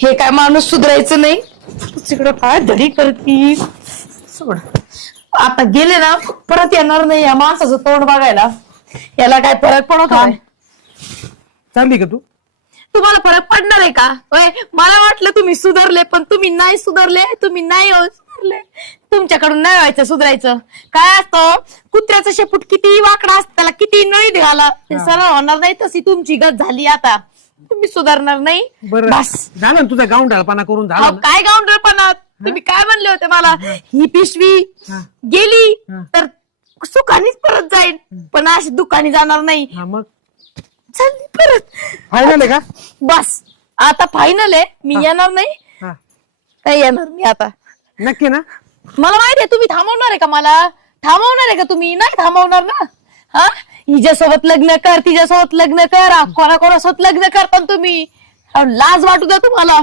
हे काय माणूस सुधारायचं नाही. तिकडं काय धडी करती? सोड. आता गेले ना परत येणार नाही या माणसाचं तोंड बघायला. याला काय फरक पडतो काय? चालली का तू? तुम्हाला फरक पडणार आहे का? होय मला वाटलं तुम्ही सुधारले पण तुम्ही नाही सुधारले तुम्ही नाही हो सुधारले. तुमच्याकडून नाही व्हायचं सुधारायचं. काय असतं? कुत्र्याचं शेपूट किती वाकडा असतं त्याला किती नळी घाला ते सरळ होणार नाही तशी तुमची गत झाली आता. तुम्ही सुधारणार नाही. बरं. बस. झालं ना तुझा गाऊन करून झाला अहो, काय गावंडरपणा तुम्ही काय म्हणले होते मला? ही. पिशवी हा. गेली हा. तर सुखानीच परत जाईल. पण अशी दुकानी जाणार नाही. हा मग? चालली परत. फायनल आहे का? बस. आता फायनल आहे. मी येणार नाही. हा. नाही येणार मी आता. नक्की ना? मला माहिती आहे तुम्ही थांबवणार आहे का मला? थांबवणार आहे का तुम्ही? नाही थांबवणार ना. हा? हिच्यासोबत लग्न कर तिच्यासोबत लग्न कर कोणा कोणासोबत लग्न पण तुम्ही. अहो, लाज वाटू द्या तुम्हाला.